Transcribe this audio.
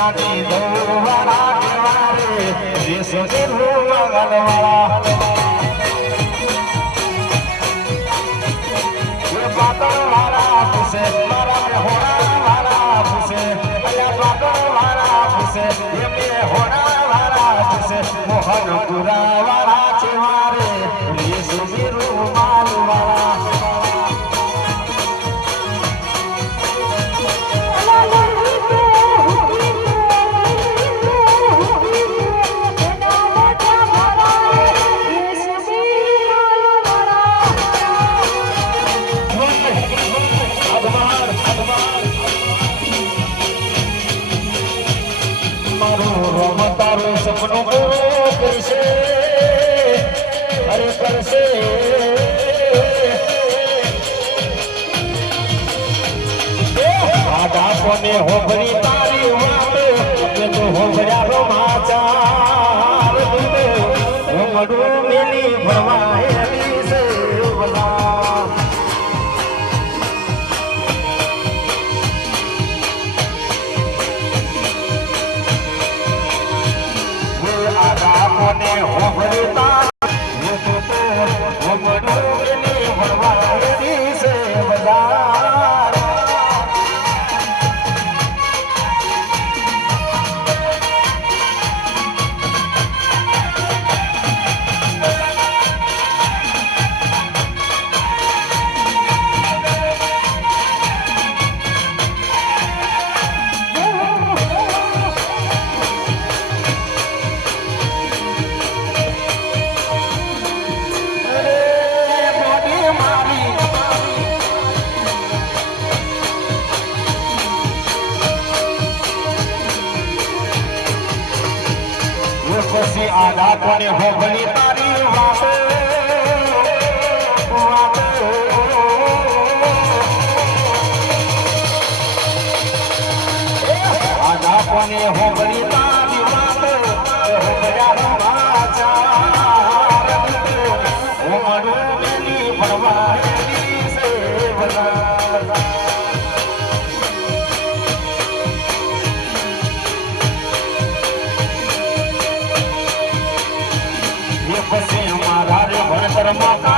રાની દોવાળા કેવારે દેશો ને ભૂવાળા એ પાતળ વાળા પૂછે મારા હોણા વાળા પૂછે અલ્યા પાતળ વાળા પૂછે એ હોણા વાળા પૂછે મોહનપુરા વાળા કેવારે દેશો ને રૂમાલ વાળા સપનું કરશે અરે કરશે આડા કોને હોભરી તારી વાત તો હોભર્યા રો માચાર હોમડું મેલી ભરવાયેલી છે બલા કોને હોભરતા એ તો હોમડું મેલી ભરવાયેલી છે બજાર પછી આધા કોને હોભલી તારી વાત આધા કોને હોભલી તારી વાત હોભર્યા માચાર હોમડું મેલી ભરવાયેલી છે બજાર પછી અમારા ભણતરમાં